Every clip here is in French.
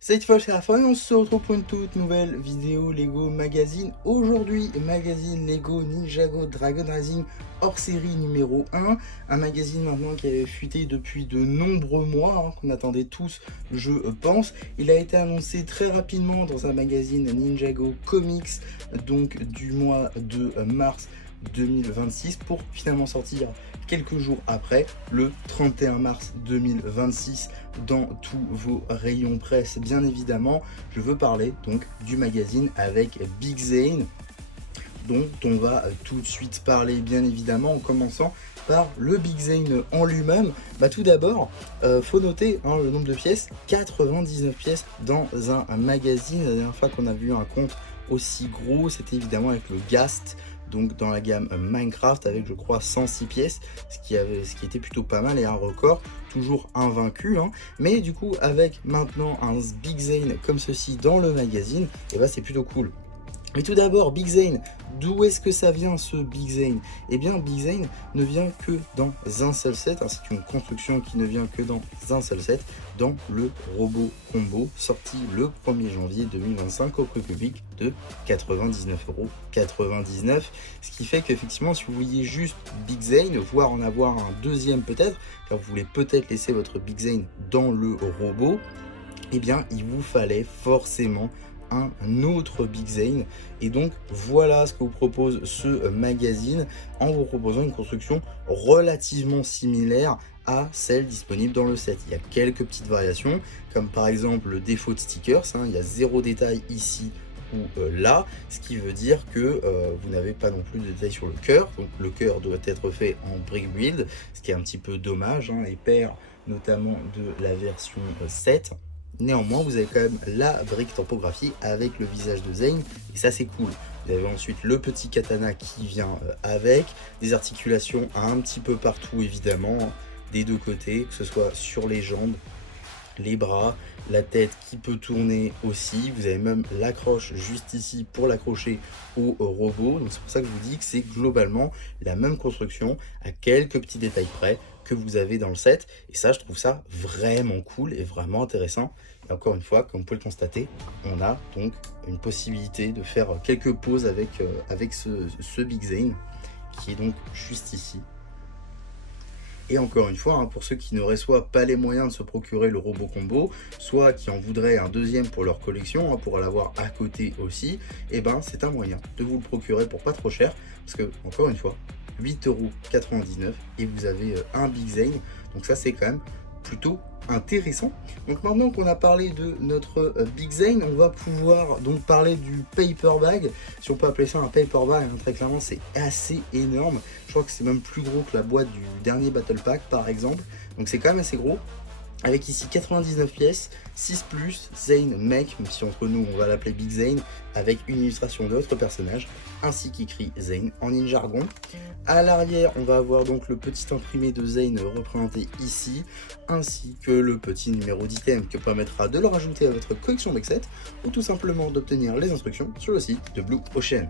Cette fois c'est la fin et on se retrouve pour une toute nouvelle vidéo Lego Magazine. Aujourd'hui, magazine Lego Ninjago Dragon Rising hors série numéro 1. Un magazine maintenant qui avait fuité depuis de nombreux mois, qu'on attendait tous, je pense. Il a été annoncé très rapidement dans un magazine Ninjago Comics, donc du mois de mars 2026, pour finalement sortir quelques jours après, le 31 mars 2026, dans tous vos rayons presse, bien évidemment. Je veux parler donc du magazine avec Big Zane, dont on va tout de suite parler, bien évidemment, en commençant par le Big Zane en lui-même. Tout d'abord, faut noter le nombre de pièces, 99 pièces dans un magazine. La dernière fois qu'on a vu un compte aussi gros, c'était évidemment avec le Ghast, donc dans la gamme Minecraft, avec je crois 106 pièces, ce qui était plutôt pas mal et un record, toujours invaincu, mais du coup avec maintenant un Big Zane comme ceci dans le magazine, et c'est plutôt cool. Mais tout d'abord, Big Zane, d'où est-ce que ça vient ce Big Zane? Eh bien, Big Zane ne vient que dans un seul set, c'est une construction qui ne vient que dans un seul set, dans le Robot Combo, sorti le 1er janvier 2025 au prix public de 99,99 €. Ce qui fait qu'effectivement, si vous voyez juste Big Zane, voire en avoir un deuxième peut-être, car vous voulez peut-être laisser votre Big Zane dans le robot, eh bien, il vous fallait forcément un autre Big Zane, et donc voilà ce que vous propose ce magazine, en vous proposant une construction relativement similaire à celle disponible dans le set. Il y a quelques petites variations, comme par exemple le défaut de stickers, il y a zéro détail ici ou là, ce qui veut dire que vous n'avez pas non plus de détails sur le cœur, donc le cœur doit être fait en brick build, ce qui est un petit peu dommage, et perd notamment de la version 7. Néanmoins, vous avez quand même la brique topographie avec le visage de Zane, et ça c'est cool. Vous avez ensuite le petit katana qui vient avec, des articulations un petit peu partout évidemment, des deux côtés, que ce soit sur les jambes, les bras, la tête qui peut tourner aussi. Vous avez même l'accroche juste ici pour l'accrocher au robot. Donc c'est pour ça que je vous dis que c'est globalement la même construction à quelques petits détails près que vous avez dans le set. Et ça, je trouve ça vraiment cool et vraiment intéressant. Et encore une fois, comme vous pouvez le constater, on a donc une possibilité de faire quelques poses avec ce Big Zane qui est donc juste ici. Et encore une fois, pour ceux qui n'auraient soit pas les moyens de se procurer le robot combo, soit qui en voudraient un deuxième pour leur collection, pour l'avoir à côté aussi, c'est un moyen de vous le procurer pour pas trop cher, parce que, encore une fois, 8,99 € et vous avez un Big Zane, donc ça c'est quand même plutôt intéressant. Donc maintenant qu'on a parlé de notre Big Zane, on va pouvoir donc parler du paper bag, si on peut appeler ça un paper bag, très clairement c'est assez énorme. Je crois que c'est même plus gros que la boîte du dernier Battle Pack par exemple, donc c'est quand même assez gros. Avec ici 99 pièces, 6 plus, Zane Mech, même si entre nous on va l'appeler Big Zane, avec une illustration de votre personnage, ainsi qu'écrit Zane en ninjargon. À l'arrière, on va avoir donc le petit imprimé de Zane représenté ici, ainsi que le petit numéro d'item qui permettra de le rajouter à votre collection Mexet, ou tout simplement d'obtenir les instructions sur le site de Blue Ocean.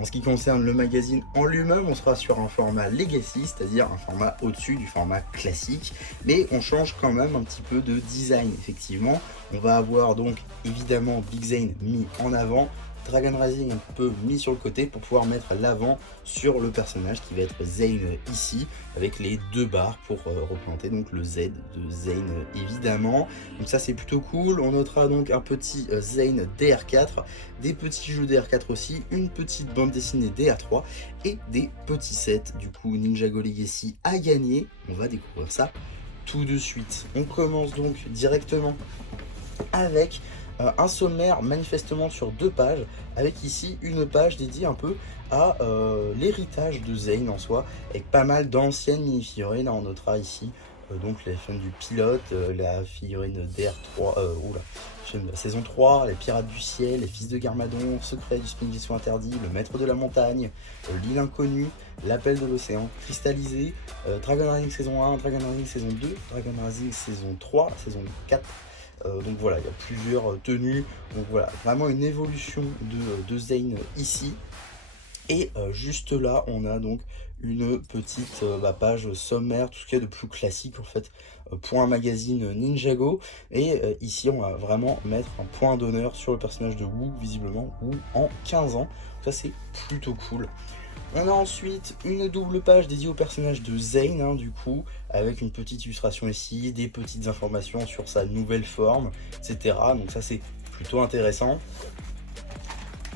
En ce qui concerne le magazine en lui-même, on sera sur un format Legacy, c'est-à-dire un format au-dessus du format classique, mais on change quand même un petit peu de design, effectivement. On va avoir donc évidemment Big Zane mis en avant, Dragon Rising un peu mis sur le côté pour pouvoir mettre l'avant sur le personnage qui va être Zane ici, avec les deux barres pour représenter donc le Z de Zane évidemment. Donc ça c'est plutôt cool. On notera donc un petit Zane DR4, des petits jeux DR4 aussi, une petite bande dessinée DR3 et des petits sets du coup Ninjago Legacy à gagner. On va découvrir ça tout de suite. On commence donc directement avec un sommaire manifestement sur 2 pages, avec ici une page dédiée un peu à l'héritage de Zane en soi, avec pas mal d'anciennes mini-figurines. Là on notera ici donc la figurine du pilote, la figurine DR3, la saison 3, les pirates du ciel, les fils de Garmadon, secret du Spinjitzu interdit, le maître de la montagne, l'île inconnue, l'appel de l'océan, cristallisé, Dragon Rising saison 1, Dragon Rising saison 2, Dragon Rising saison 3, saison 4. Donc voilà, il y a plusieurs tenues, donc voilà, vraiment une évolution de Zane ici. Et juste là, on a donc une petite page sommaire, tout ce qu'il y a de plus classique en fait pour un magazine Ninjago. Et ici, on va vraiment mettre un point d'honneur sur le personnage de Wu, visiblement, Wu en 15 ans. Ça, c'est plutôt cool. On a ensuite une double page dédiée au personnage de Zane, hein, du coup, avec une petite illustration ici, des petites informations sur sa nouvelle forme, etc. Donc ça, c'est plutôt intéressant.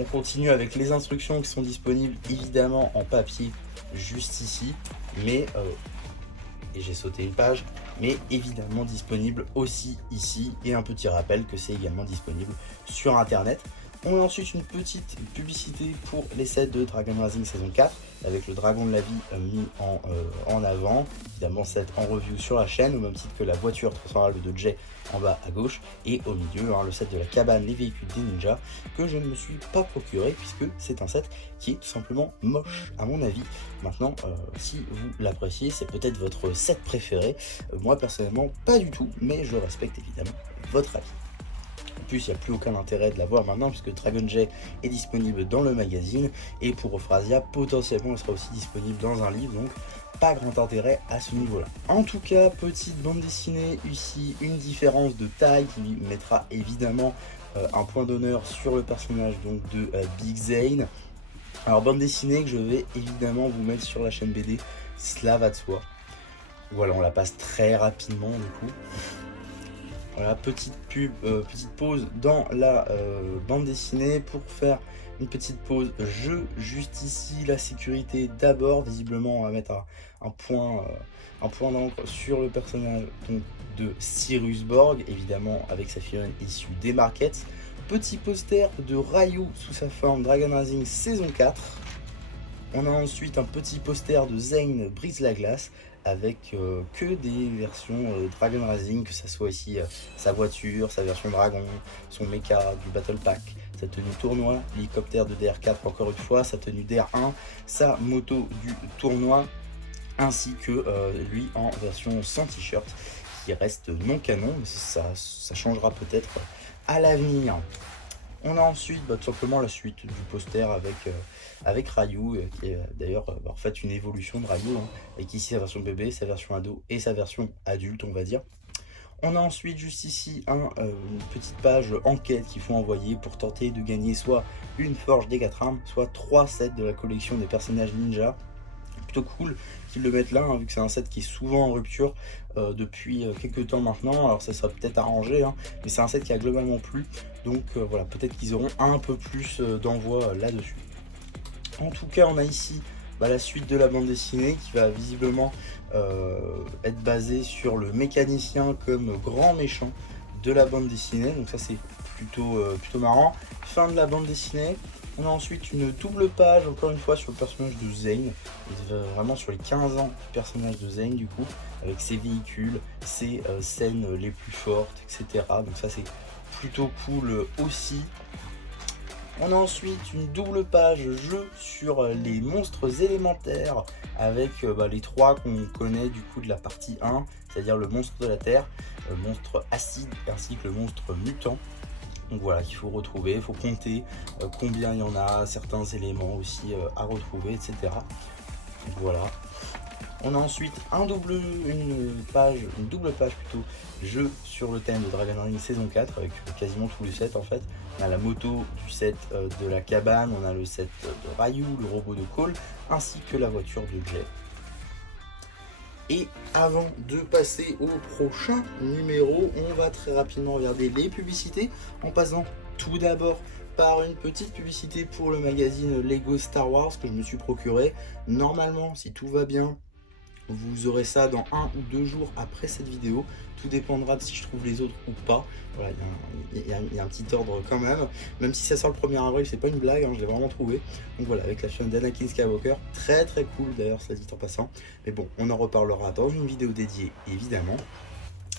On continue avec les instructions qui sont disponibles évidemment en papier juste ici, mais et j'ai sauté une page, mais évidemment disponible aussi ici, et un petit rappel que c'est également disponible sur internet. On a ensuite une petite publicité pour les sets de Dragon Rising saison 4 avec le dragon de la vie mis en avant, évidemment set en review sur la chaîne, au même titre que la voiture transformable de Jay en bas à gauche, et au milieu le set de la cabane, les véhicules des ninjas, que je ne me suis pas procuré puisque c'est un set qui est tout simplement moche à mon avis. Maintenant, si vous l'appréciez, c'est peut-être votre set préféré. Moi personnellement pas du tout, mais je respecte évidemment votre avis. En plus, il n'y a plus aucun intérêt de la voir maintenant puisque Dragon Jay est disponible dans le magazine, et pour Euphrasia, potentiellement, elle sera aussi disponible dans un livre, donc pas grand intérêt à ce niveau-là. En tout cas, petite bande dessinée ici, une différence de taille qui mettra évidemment un point d'honneur sur le personnage donc de Big Zane. Alors, bande dessinée que je vais évidemment vous mettre sur la chaîne BD, cela va de soi. Voilà, on la passe très rapidement du coup. Voilà, petite pause dans la bande dessinée pour faire une petite pause jeu juste ici. La sécurité d'abord, visiblement on va mettre un point d'encre sur le personnage donc, de Cyrus Borg, évidemment avec sa figurine issue des markets. Petit poster de Ryu sous sa forme Dragon Rising saison 4. On a ensuite un petit poster de Zane brise la glace avec que des versions Dragon Rising, que ça soit ici sa voiture, sa version dragon, son mecha du Battle Pack, sa tenue tournoi, l'hélicoptère de DR4 encore une fois, sa tenue DR1, sa moto du tournoi, ainsi que lui en version sans t-shirt qui reste non canon, mais ça changera peut-être à l'avenir. On a ensuite tout simplement la suite du poster avec Ryu, qui est d'ailleurs en fait une évolution de Ryu, avec ici sa version bébé, sa version ado et sa version adulte, on va dire. On a ensuite juste ici une petite page enquête qu'il faut envoyer pour tenter de gagner soit une forge des 4 armes, soit 3 sets de la collection des personnages ninja. Plutôt cool qu'ils le mettent là, vu que c'est un set qui est souvent en rupture depuis quelques temps maintenant. Alors ça sera peut-être arrangé, mais c'est un set qui a globalement plu, donc voilà, peut-être qu'ils auront un peu plus d'envoi là-dessus. En tout cas, on a ici la suite de la bande dessinée qui va visiblement être basée sur le mécanicien comme grand méchant de la bande dessinée, donc ça c'est plutôt marrant. Fin de la bande dessinée. On a ensuite une double page, encore une fois, sur le personnage de Zane, vraiment sur les 15 ans du personnage de Zane, du coup, avec ses véhicules, ses scènes les plus fortes, etc. Donc ça, c'est plutôt cool aussi. On a ensuite une double page jeu sur les monstres élémentaires, avec les 3 qu'on connaît du coup de la partie 1, c'est-à-dire le monstre de la terre, le monstre acide, ainsi que le monstre mutant. Donc voilà, qu'il faut retrouver, il faut compter combien il y en a, certains éléments aussi à retrouver, etc. Donc voilà. On a ensuite une double page plutôt, jeu sur le thème de Dragon Rising saison 4, avec quasiment tous les sets en fait. On a la moto du set de la cabane, on a le set de Ryu, le robot de Cole, ainsi que la voiture de Jay. Et avant de passer au prochain numéro, on va très rapidement regarder les publicités en passant tout d'abord par une petite publicité pour le magazine Lego Star Wars que je me suis procuré. Normalement, si tout va bien, vous aurez ça dans 1 ou 2 jours après cette vidéo. Tout dépendra de si je trouve les autres ou pas. Voilà, il y a un petit ordre quand même. Même si ça sort le 1er avril, c'est pas une blague, je l'ai vraiment trouvé. Donc voilà, avec la chaîne d'Anakin Skywalker. Très très cool d'ailleurs, ça dit en passant. Mais bon, on en reparlera dans une vidéo dédiée, évidemment.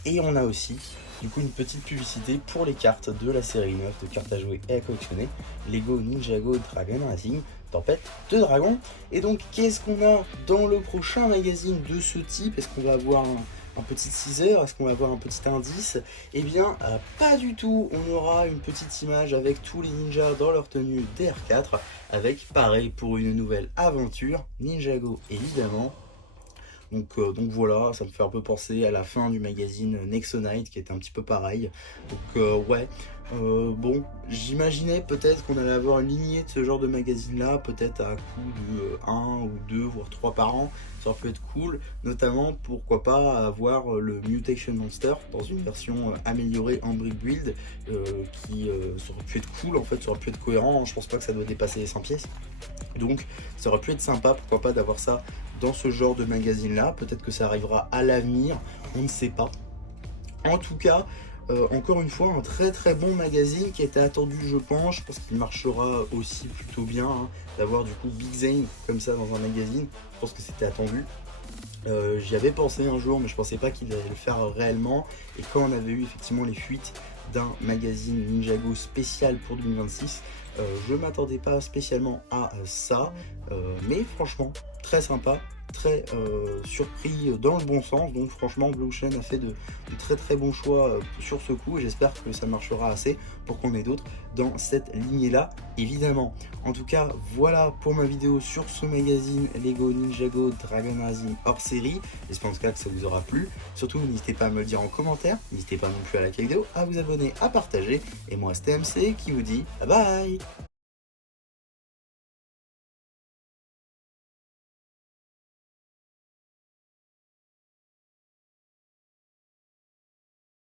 Et on a aussi du coup une petite publicité pour les cartes de la série 9 de cartes à jouer et à collectionner, Lego Ninjago Dragon Rising, Tempête de Dragon. Et donc qu'est-ce qu'on a dans le prochain magazine de ce type? Est-ce qu'on va avoir un petit teaser? Est-ce qu'on va avoir un petit indice? Eh bien, pas du tout. On aura une petite image avec tous les ninjas dans leur tenue DR4, avec pareil pour une nouvelle aventure, Ninjago évidemment. Donc voilà, ça me fait un peu penser à la fin du magazine Nexonite qui était un petit peu pareil. Donc ouais, bon, j'imaginais peut-être qu'on allait avoir une lignée de ce genre de magazine là, peut-être à coup de 1 ou 2 voire 3 par an. Ça aurait pu être cool, notamment pourquoi pas avoir le Mutation Monster dans une version améliorée en brick build qui ça aurait pu être cool en fait, ça aurait pu être cohérent. Je pense pas que ça doit dépasser les 100 pièces. Donc ça aurait pu être sympa, pourquoi pas d'avoir ça dans ce genre de magazine là. Peut-être que ça arrivera à l'avenir, on ne sait pas. En tout cas, encore une fois, un très bon magazine qui était attendu, je pense. Je pense qu'il marchera aussi plutôt bien hein, d'avoir du coup Big Zane comme ça dans un magazine. Je pense que c'était attendu. J'y avais pensé un jour, mais je pensais pas qu'il allait le faire réellement. Et quand on avait eu effectivement les fuites d'un magazine Ninjago spécial pour 2026, je m'attendais pas spécialement à ça, mais franchement très sympa, très surpris dans le bon sens. Donc franchement Blue Ocean a fait de très bons choix sur ce coup, et j'espère que ça marchera assez pour qu'on ait d'autres dans cette lignée là évidemment. En tout cas voilà pour ma vidéo sur ce magazine Lego Ninjago Dragon Rising hors série. J'espère en tout cas que ça vous aura plu. Surtout n'hésitez pas à me le dire en commentaire, n'hésitez pas non plus à liker la vidéo, à vous abonner, à partager, et moi c'était MC qui vous dit bye bye.